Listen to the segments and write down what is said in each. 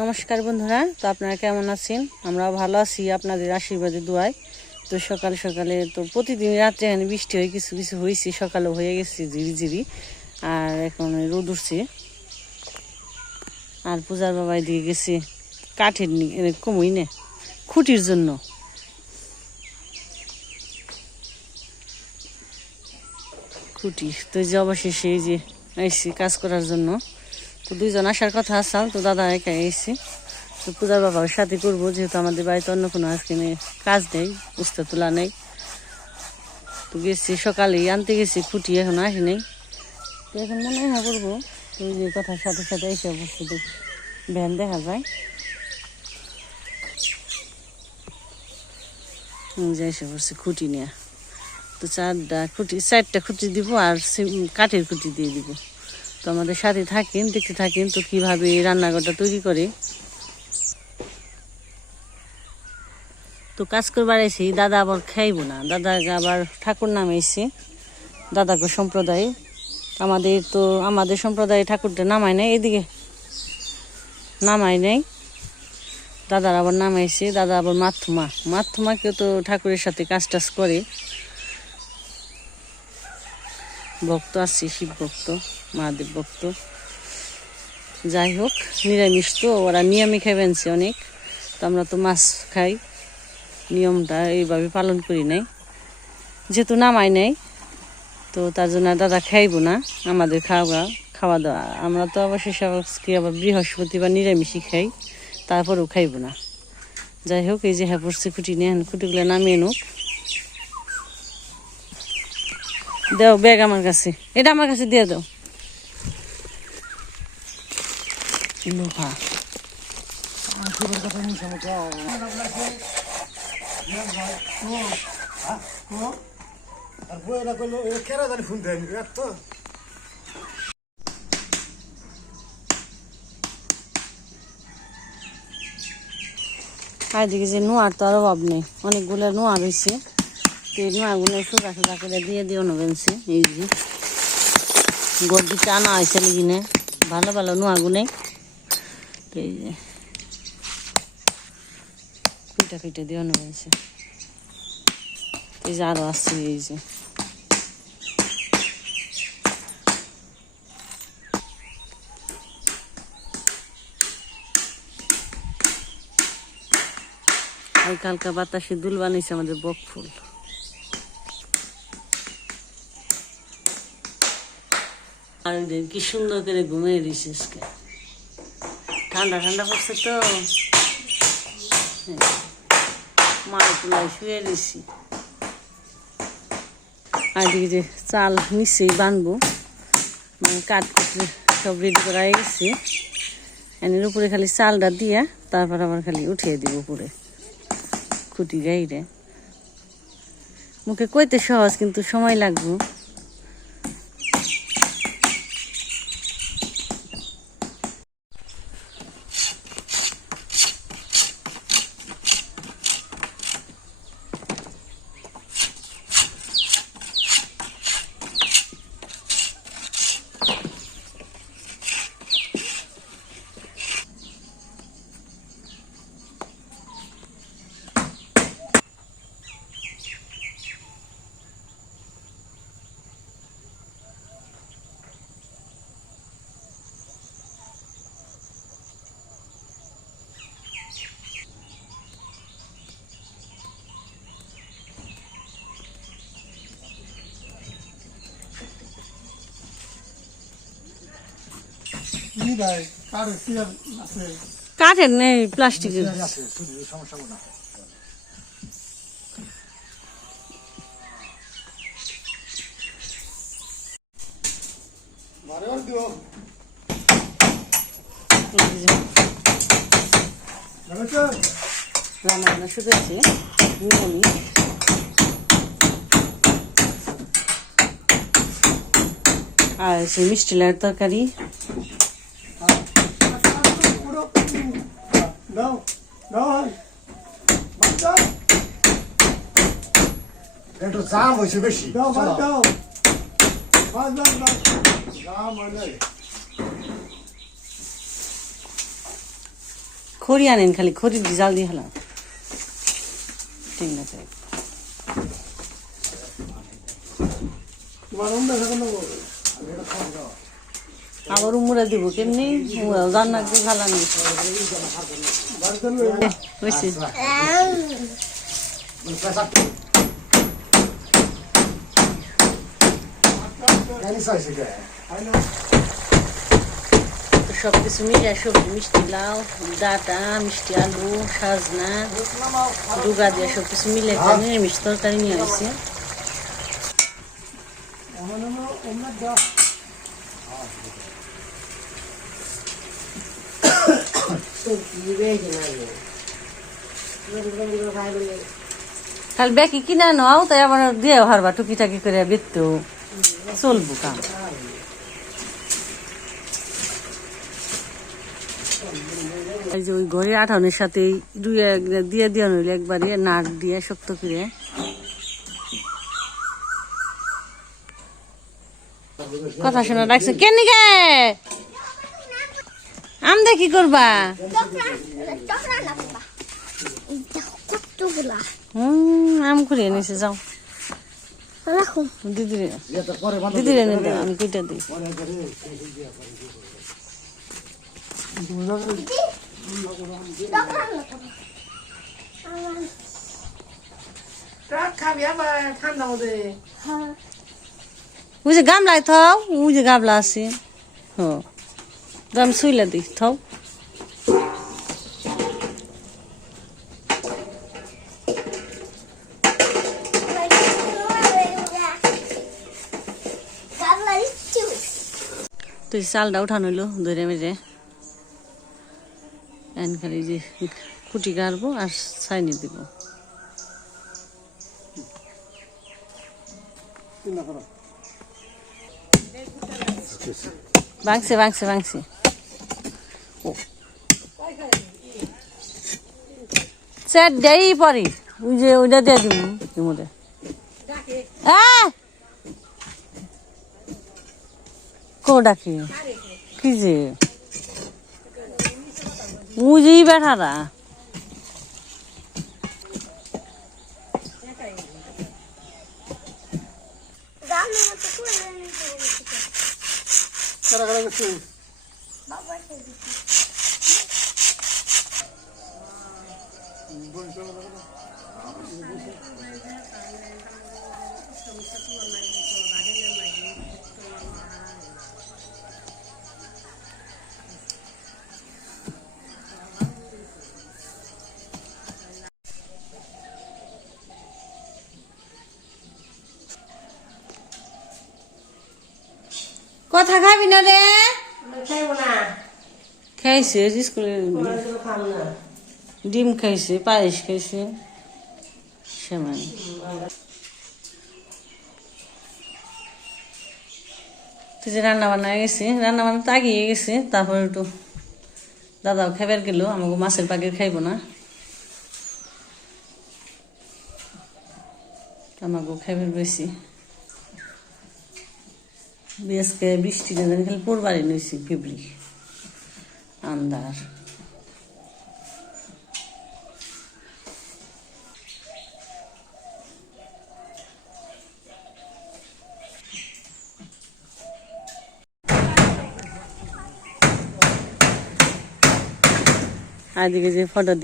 নমস্কার বন্ধুরা, তো আপনারা কেমন আছেন? আমরাও ভালো আছি আপনাদের আশীর্বাদে দোয়ায়। তো সকালে সকালে তো প্রতিদিন রাত্রে এখানে বৃষ্টি হয়, কিছু কিছু হয়েছে, সকালে হয়ে গেছে ঝিরিঝিরি, আর এখন রোদ উঠছে। আর পূজার বাবাই দিয়ে গেছে কাঠের কমই নে খুঁটির জন্য। খুঁটি তো যে অবশেষে এই যে আইসি কাজ করার জন্য। তো দুইজন আসার কথা আসাল, তো দাদা একা এসেছি। তো পূজার বাবার সাথে করবো, যেহেতু আমাদের বাড়িতে অন্য কোনো আজকে কাজ নেই, উস্তা তোলা নেই। তো গেছি সকালেই আনতে গেছি খুঁটি, এখন আসি নেই। তো এখন মনে হয় করবো। তো ওই যে কথার সাথে সাথে এসে অবশ্যই ভ্যান দেখা যায়, যে এসে পড়ছি খুঁটি নিয়ে। তো চারটা খুঁটি দিব, আর কাঠের খুঁটি দিয়ে দিব। তো আমাদের সাথে থাকেন, দেখতে থাকেন তো কীভাবে রান্নাঘরটা তৈরি করে। তো কাজ করবার এসে দাদা আবার খাইব না, দাদাকে আবার ঠাকুর নামে এসে দাদাকে সম্প্রদায় আমাদের সম্প্রদায়ে ঠাকুরটা নামায় নেই, এদিকে নামায় নেই। দাদার আবার নামাইছে, দাদা আবার মাথুমাকেও তো ঠাকুরের সাথে কাজ টাজ করে। ভক্ত আছে, শিব ভক্ত, মহাদেব ভক্ত। যাই হোক, নিরামিষ তো, ওরা নিয়মই খাইবেনছে অনেক। তো আমরা তো মাছ খাই, নিয়মটা এইভাবে পালন করি নাই, যেহেতু নামাই নেই। তো তার জন্য দাদা খাইব না, আমাদের খাওয়া দাওয়া। আমরা তো অবশ্যই আবার বৃহস্পতিবার নিরামিষই খাই, তারপরেও খাইব না। যাই হোক, এই যে হ্যাঁ পড়ছে খুঁটি নিয়ে, খুঁটিগুলো নামিয়ে নুক। দাও ব্যাগ আমার কাছে, এটা আমার কাছে দিয়ে দাও। লোহা আর দিকে যে নোয়ার তো আর অভাব নেই, অনেকগুলো নোয়া রয়েছে। তো এই নোয়াগুলো সোজা সোজা করে দিয়ে দিয়ে নেবেনছে। এই যে গদ্দি টানা হয়েছে লিগিনে ভালো ভালো নোয়াগুলো। তো এই যে পিঠা পিঠা দিয়ে নেবেনছে। এই যে আরো আছে, এই যে হালকা হালকা বাতাসে দুল বানিয়েছে আমাদের বক ফুল। আর কি সুন্দর করে ঘুমিয়ে দিয়েছে আজকে, ঠান্ডা ঠান্ডা পড়ছে তো, মায়ের তুলায় শুয়ে দিয়েছি। আর দিকে যে চাল নিচেই বানবো, কাঠ কুটে সব রেডি করা হয়ে গেছে। এর উপরে খালি চালটা দিয়া তারপর আবার খালি উঠিয়ে দিব উপরে খুঁটি গাইরে। মুখে কইতে সহজ, কিন্তু সময় লাগবে। কাঠের নেই, প্লাস্টিকের। রান্না বান্না শুরু হয়েছে, আর সেই মিষ্টি লাউয়ের তরকারি। একটু জাম হয়েছে বেশি। খড়ি আনেন, খালি খড়ি জাল দিয়ে হলাম ঠিক আছে। আবার উমরা দিব কেমনি, রান্না করে জ্বালানি হয়েছে। সবকিছু মিলিয়ে সবজি, মিষ্টি লাউ, ডাটা, মিষ্টি আলু, সাজনা, ডুগা দিয়ে সবকিছু মিলে একটা নিরামিষ তরকারি নিয়ে আসছি। খালি ব্যাকি কিনা নাও, তাই আবার দিয়ে হারবা টুকিটাকি করে বেরতেও চলবো কাম। এই যে ওই ঘরে আঠানোর সাথে দিয়ে দিয়ে নইলে একবারে নাক দিয়ে শক্ত করে কথা শোনা রাখছে। কেন গে আমদা কি করবা? আম করে এনেছে, যাও দিদিরে দিদিরে এনে দাও, আমি কেটে দিই। ওই যে গামলায় থাও, ওই যে গামলা আছে, আমি শুইলা দিই থাও। তুই চালটা উঠানো হইলো ধরে মেরে খালি যে কুটি গাড়বো আর ছাইনি দিব। ভাঙছে ভাঙছে ভাঙছে, সেট দেই পরে ওই যে ওইটা দিয়ে দিব মধ্যে। কোডাকি কি যে মুজি বেঠারা কথা খাবি না রে? খাইছে স্কুলে, ডিম খাইছে, পায়েস খাইছে, সেমাই। তুই যে রান্না বান্না গেছে, রান্না বান্না তো আগিয়ে গেছে, তারপর একটু দাদাও খাবার গেল, আমাকে মাছের পাখির খাইব না, আমাকেও খাবার বেশি। আজকে বৃষ্টি না জানি খালি পড়বারই নইছি, ফেব্রি আন্দার। আদিকে যে ফটো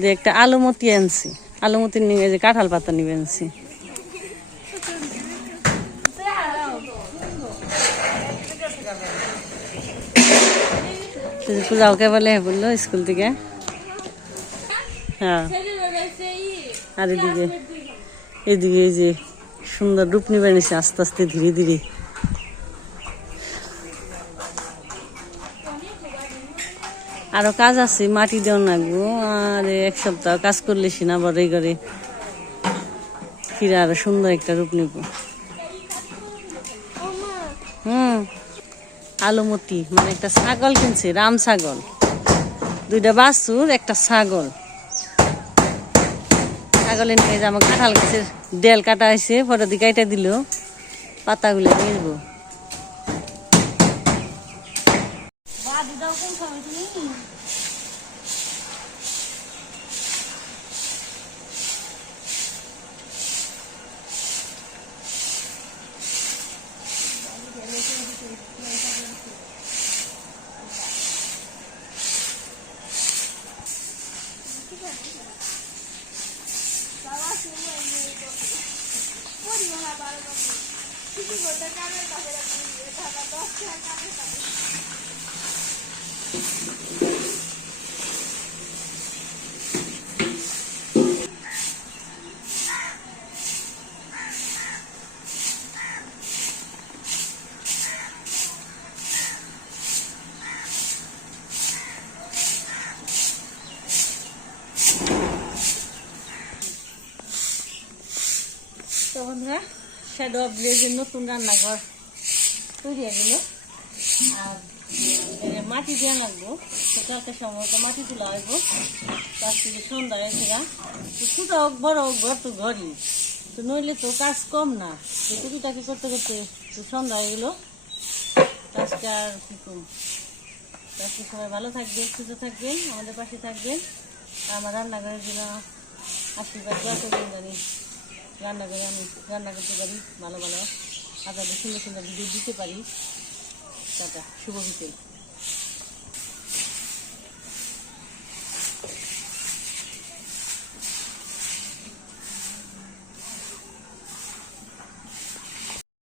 দিয়ে একটা আলুমতি আনছি, আলুমতি নিয়ে যে কাঁঠাল পাতা নিবে আনছি। পূজাও কে বলে বললো স্কুল থেকে। হ্যাঁ, আর এদিকে এই যে সুন্দর রূপ নিবে নিছে আস্তে আস্তে ধীরে ধীরে। আরো কাজ আছে, মাটি দেওয়া লাগবো, আর এক সপ্তাহ কাজ করলে না বড় করে ফিরে আরো সুন্দর একটা রূপ নিব। আলুমতি মানে একটা ছাগল কিনছে, রাম ছাগল, দুইটা বাছুর একটা ছাগল। ছাগলের নিয়ে যে আমার কাঁঠাল গাছের ডেল কাটা হয়েছে, ফটো দিয়ে কাইটা দিল, পাতাগুলো নিয়ে শ্যাডো অফ ভিলেজের নতুন রান্নাঘর তৈরি হয়ে গেল। আর মাটি দেওয়া লাগবো, তো কালকে সময় তো মাটি তোলা হইব। তার থেকে সন্ধ্যা হয়েছে গা, তো ছোট হোক বড় হোক ঘর তো ঘরই, তো নইলে তো কাজ কম না। তো টুকিটাকি করতে করতে তো সন্ধ্যা হয়ে গেলো। কাজটা আর কি কম। আজকে সবাই ভালো থাকবেন, সুস্থ থাকবেন, আমাদের পাশে থাকবেন। আর আমার রান্নাঘরের জন্য আশীর্বাদ দোয়া করবেন, জানি রান্না করে আমি রান্না করতে পারি ভালো ভালো, আপনাদের সুন্দর সুন্দর ভিডিও দিতে পারি। টাটা, শুভ বিকেল।